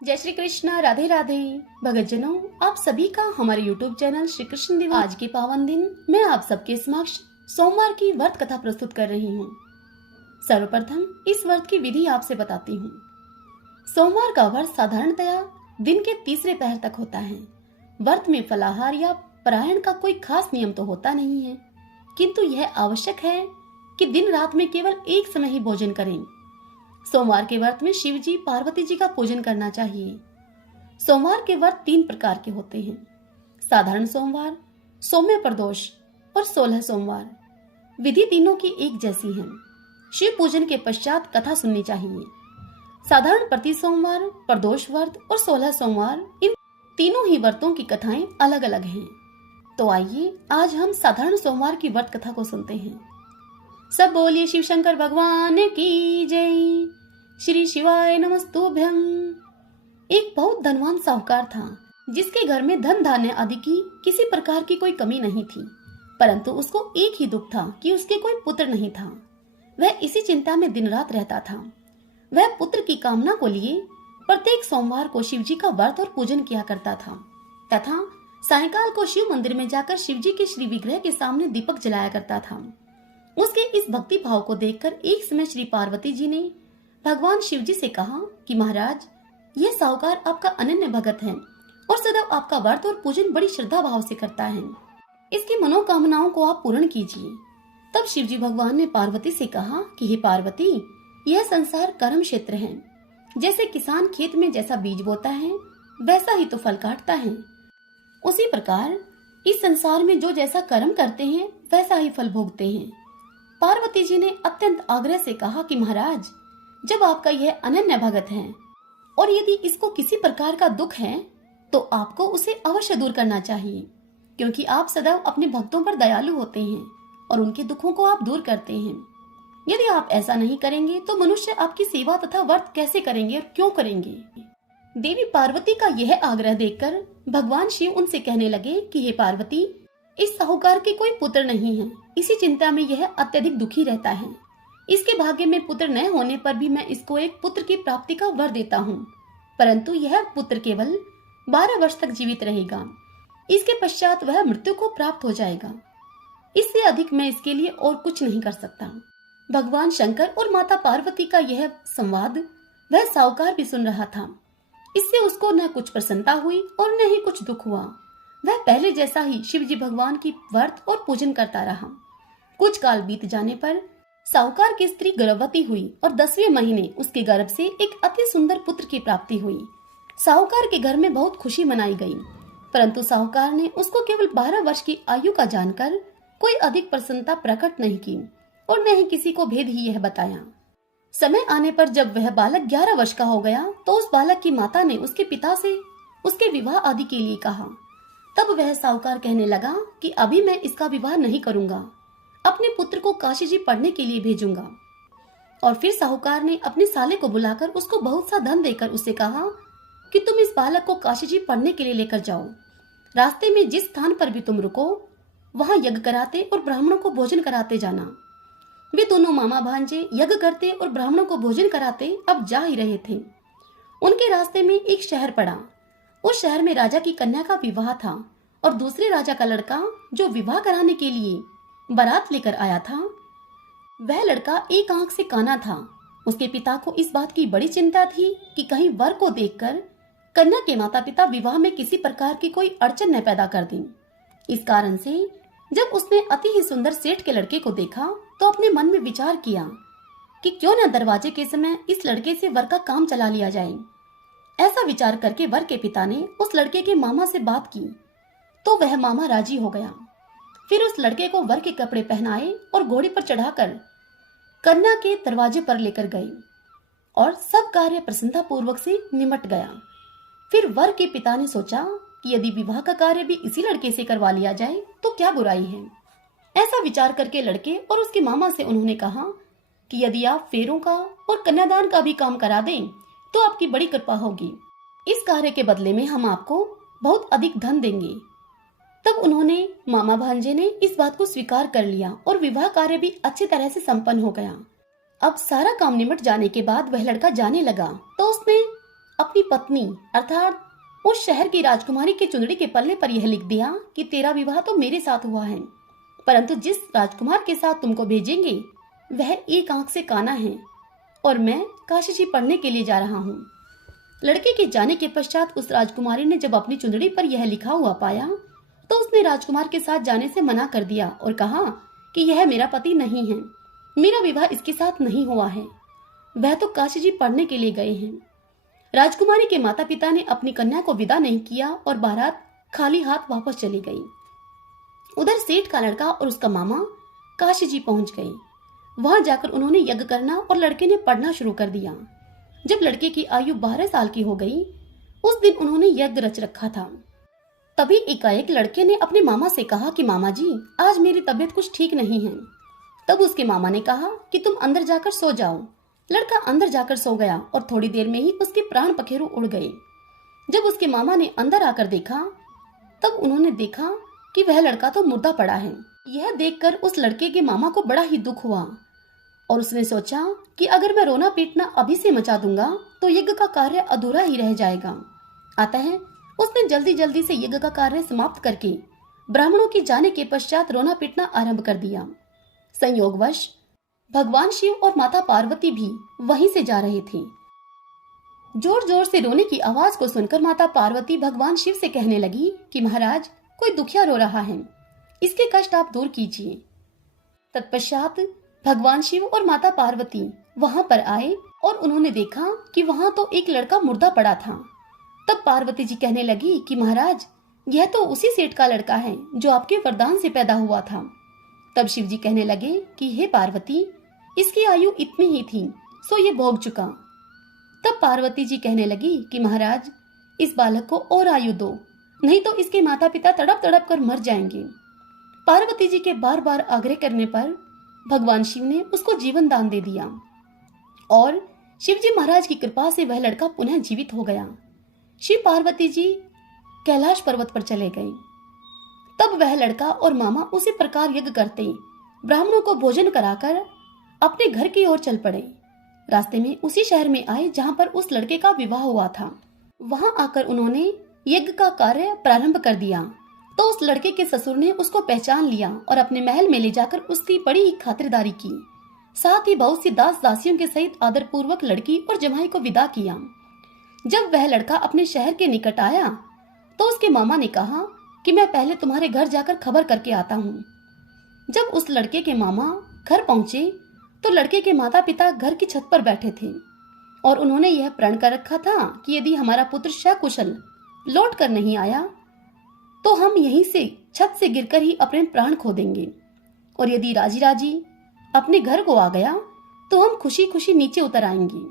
जय श्री कृष्ण, राधे राधे। भगतजनों, आप सभी का हमारे YouTube चैनल श्री कृष्ण दिवस आज के पावन दिन मैं आप सबके समक्ष सोमवार की व्रत कथा प्रस्तुत कर रही हूँ। सर्वप्रथम इस व्रत की विधि आपसे बताती हूँ। सोमवार का व्रत साधारणतया दिन के तीसरे पहर तक होता है। व्रत में फलाहार या पारायण का कोई खास नियम तो होता नहीं है, किंतु यह आवश्यक है कि दिन रात में केवल एक समय ही भोजन करें। सोमवार के व्रत में शिव जी पार्वती जी का पूजन करना चाहिए। सोमवार के व्रत 3 प्रकार के होते हैं: साधारण सोमवार, सौम्य प्रदोष और 16 सोमवार। विधि तीनों की एक जैसी है। शिव पूजन के पश्चात कथा सुननी चाहिए। साधारण प्रति सोमवार, प्रदोष व्रत और 16 सोमवार, इन तीनों ही व्रतों की कथाएं अलग अलग हैं। तो आइए आज हम साधारण सोमवार की व्रत कथा को सुनते हैं। सब बोलिए शिव शंकर भगवान की जय। श्री शिवाय नमस्तुभ्यं। एक बहुत धनवान साहूकार था, जिसके घर में धन धान्य आदि की किसी प्रकार की कोई कमी नहीं थी, परंतु उसको एक ही दुख था कि उसके कोई पुत्र नहीं था। वह इसी चिंता में दिन रात रहता था। वह पुत्र की कामना को लिए प्रत्येक सोमवार को शिव जी का व्रत और पूजन किया करता था तथा सायंकाल को शिव मंदिर में जाकर शिव जी के श्री विग्रह के सामने दीपक जलाया करता था। उसके इस भक्ति भाव को देखकर एक समय श्री पार्वती जी ने भगवान शिव जी से कहा कि महाराज, यह साहूकार आपका अनन्य भगत है और सदैव आपका व्रत और पूजन बड़ी श्रद्धा भाव से करता है। इसकी मनोकामनाओं को आप पूर्ण कीजिए। तब शिव जी भगवान ने पार्वती से कहा कि हे पार्वती, यह संसार कर्म क्षेत्र है। जैसे किसान खेत में जैसा बीज बोता है वैसा ही तो फल काटता है, उसी प्रकार इस संसार में जो जैसा कर्म करते हैं वैसा ही फल भोगते हैं। पार्वती जी ने अत्यंत आग्रह से कहा कि महाराज, जब आपका यह अनन्य भगत है और यदि इसको किसी प्रकार का दुख है तो आपको उसे अवश्य दूर करना चाहिए, क्योंकि आप सदैव अपने भक्तों पर दयालु होते हैं और उनके दुखों को आप दूर करते हैं। यदि आप ऐसा नहीं करेंगे तो मनुष्य आपकी सेवा तथा व्रत कैसे करेंगे और क्यों करेंगे। देवी पार्वती का यह आग्रह देखकर भगवान शिव उनसे कहने लगे कि हे पार्वती, इस साहूकार के कोई पुत्र नहीं है। इसी चिंता में यह अत्यधिक दुखी रहता है। इसके भाग्य में पुत्र न होने पर भी मैं इसको एक पुत्र की प्राप्ति का वर देता हूँ, परंतु यह पुत्र केवल 12 वर्ष तक जीवित रहेगा। इसके पश्चात वह मृत्यु को प्राप्त हो जाएगा। इससे अधिक मैं इसके लिए और कुछ नहीं कर सकता। भगवान शंकर और माता पार्वती का यह संवाद वह साहूकार भी सुन रहा था। इससे उसको न कुछ प्रसन्नता हुई और न ही कुछ दुख हुआ। वह पहले जैसा ही शिव जी भगवान की व्रत और पूजन करता रहा। कुछ काल बीत जाने पर साहूकार की स्त्री गर्भवती हुई और 10वें महीने उसके गर्भ से एक अति सुंदर पुत्र की प्राप्ति हुई। साहूकार के घर में बहुत खुशी मनाई गई, परंतु साहूकार ने उसको केवल 12 वर्ष की आयु का जानकर कोई अधिक प्रसन्नता प्रकट नहीं की और न ही किसी को भेद ही यह बताया। समय आने पर जब वह बालक 11 वर्ष का हो गया तो उस बालक की माता ने उसके पिता से उसके विवाह आदि के लिए कहा। तब वह साहूकार कहने लगा कि अभी मैं इसका विवाह नहीं करूंगा, अपने पुत्र को काशी जी पढ़ने के लिए भेजूंगा। और फिर साहूकार ने अपने साले को बुलाकर उसको बहुत सा धन देकर उससे कहा कि तुम इस बालक को काशी जी पढ़ने के लिए लेकर जाओ। रास्ते में जिस स्थान पर भी तुम रुको वहां यज्ञ कराते और ब्राह्मणों को भोजन कराते जाना। वे दोनों मामा भांजे यज्ञ करते और ब्राह्मणों को भोजन कराते अब जा ही रहे थे। उनके रास्ते में एक शहर पड़ा। उस शहर में राजा की कन्या का विवाह था और दूसरे राजा का लड़का जो विवाह कराने के लिए बारात लेकर आया था, वह लड़का एक आंख से काना था। उसके पिता को इस बात की बड़ी चिंता थी कि कहीं वर को देखकर कन्या के माता पिता विवाह में किसी प्रकार की कोई अड़चन न पैदा कर दें। इस कारण से जब उसने अति ही सुंदर सेठ के लड़के को देखा तो अपने मन में विचार किया कि क्यों न दरवाजे के समय इस लड़के से वर का काम चला लिया जाए। ऐसा विचार करके वर के पिता ने उस लड़के के मामा से बात की तो वह मामा राजी हो गया। फिर उस लड़के को वर के कपड़े पहनाए और घोड़े पर चढ़ाकर कन्या के दरवाजे पर लेकर गए और सब कार्य प्रसन्नता पूर्वक से निमट गया। फिर वर के पिता ने सोचा कि यदि विवाह का कार्य भी इसी लड़के से करवा लिया जाए तो क्या बुराई है। ऐसा विचार करके लड़के और उसके मामा से उन्होंने कहा कि यदि आप फेरों का और कन्यादान का भी काम करा दें तो आपकी बड़ी कृपा होगी। इस कार्य के बदले में हम आपको बहुत अधिक धन देंगे। तब उन्होंने मामा भांजे ने इस बात को स्वीकार कर लिया और विवाह कार्य भी अच्छी तरह से संपन्न हो गया। अब सारा काम निमट जाने के बाद वह लड़का जाने लगा तो उसने अपनी पत्नी अर्थात उस शहर की राजकुमारी के चुंदड़ी के पल्ले पर यह लिख दिया कि तेरा विवाह तो मेरे साथ हुआ है, परंतु जिस राजकुमार के साथ तुमको भेजेंगे वह एक आंख से काना है और मैं काशी जी पढ़ने के लिए जा रहा हूँ। लड़के के जाने के पश्चात उस राजकुमारी ने जब अपनी चुंदड़ी पर यह लिखा हुआ पाया तो उसने राजकुमार के साथ जाने से मना कर दिया और कहा कि यह मेरा पति नहीं है, मेरा विवाह इसके साथ नहीं हुआ है, वह तो काशी जी पढ़ने के लिए गए हैं। राजकुमारी के माता पिता ने अपनी कन्या को विदा नहीं किया और बारात खाली हाथ वापस चली गई। उधर सेठ का लड़का और उसका मामा काशी जी पहुंच गए। वहां जाकर उन्होंने यज्ञ करना और लड़के ने पढ़ना शुरू कर दिया। जब लड़के की आयु 12 साल की हो गई, उस दिन उन्होंने यज्ञ रच रखा था। तभी एकाएक लड़के ने अपने मामा से कहा कि मामा जी, आज मेरी तबीयत कुछ ठीक नहीं है। तब उसके मामा ने कहा कि तुम अंदर जाकर सो जाओ। लड़का अंदर जाकर सो गया और थोड़ी देर में ही उसके प्राण पखेरु उड़ गए। जब उसके मामा ने अंदर आकर देखा तब उन्होंने देखा कि वह लड़का तो मुर्दा पड़ा है। यह देखकर उस लड़के के मामा को बड़ा ही दुख हुआ और उसने सोचा कि अगर मैं रोना पीटना अभी से मचा दूंगा तो यज्ञ का कार्य अधूरा ही रह जाएगा। अतः उसने जल्दी जल्दी से यज्ञ का कार्य समाप्त करके ब्राह्मणों के जाने के पश्चात रोना पीटना आरंभ कर दिया। संयोगवश भगवान शिव और माता पार्वती भी वहीं से जा रहे थे। जोर जोर से रोने की आवाज को सुनकर माता पार्वती भगवान शिव से कहने लगी कि महाराज, कोई दुखिया रो रहा है, इसके कष्ट आप दूर कीजिए। तत्पश्चात भगवान शिव और माता पार्वती वहां पर आए और उन्होंने देखा कि वहां तो एक लड़का मुर्दा पड़ा था। तब पार्वती जी कहने लगी कि महाराज, यह तो उसी सेठ का लड़का है जो आपके वरदान से पैदा हुआ था। तब शिव जी कहने लगे कि हे पार्वती, इसकी आयु इतनी ही थी, सो ये भोग चुका। तब पार्वती जी कहने लगी कि महाराज, इस बालक को और आयु दो, नहीं तो इसके माता पिता तड़प तड़प कर मर जाएंगे। पार्वती जी के बार बार आग्रह करने पर भगवान शिव ने उसको जीवन दान दे दिया और शिव जी महाराज की कृपा से वह लड़का पुनः जीवित हो गया। शिव पार्वती जी कैलाश पर्वत पर चले गए। तब वह लड़का और मामा उसी प्रकार यज्ञ करते ब्राह्मणों को भोजन कराकर अपने घर की ओर चल पड़े। रास्ते में उसी शहर में आए जहां पर उस लड़के का विवाह हुआ था। वहां आकर उन्होंने यज्ञ का कार्य प्रारंभ कर दिया तो उस लड़के के ससुर ने उसको पहचान लिया और अपने महल में ले जाकर उसकी बड़ी ही खातिरदारी की। साथ ही बहुत सी दास दासियों के सहित आदर पूर्वक लड़की और जमाई को विदा किया। जब वह लड़का अपने शहर के निकट आया तो उसके मामा ने कहा कि मैं पहले तुम्हारे घर जाकर खबर करके आता हूँ। जब उस लड़के के मामा घर पहुंचे तो लड़के के माता पिता घर की छत पर बैठे थे और उन्होंने यह प्रण कर रखा था कि यदि हमारा पुत्र सकुशल लौट कर नहीं आया तो हम यहीं से छत से गिरकर ही अपने प्राण खो देंगे, और यदि राजी राजी अपने घर को आ गया तो हम खुशी खुशी नीचे उतर आएंगे।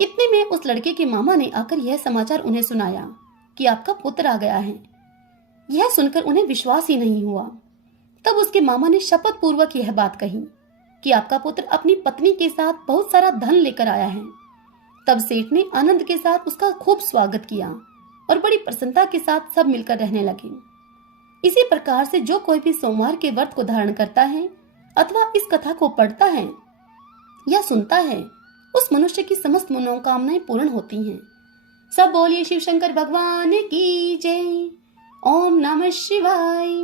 इतने में उस लड़के के मामा ने आकर यह समाचार उन्हें सुनाया कि आपका पुत्र आ गया है। यह सुनकर उन्हें विश्वास ही नहीं हुआ। तब उसके मामा ने शपथ पूर्वक यह बात कही कि आपका पुत्र अपनी पत्नी के साथ बहुत सारा धन लेकर आया है। तब सेठ ने आनंद के साथ उसका खूब स्वागत किया और बड़ी प्रसन्नता के साथ सब मिलकर रहने लगे। इसी प्रकार से जो कोई भी सोमवार के व्रत को धारण करता है अथवा इस कथा को पढ़ता है या सुनता है, उस मनुष्य की समस्त मनोकामनाएं पूर्ण होती हैं। सब बोलिए शिव शंकर भगवान की जय। ओम नमः शिवाय।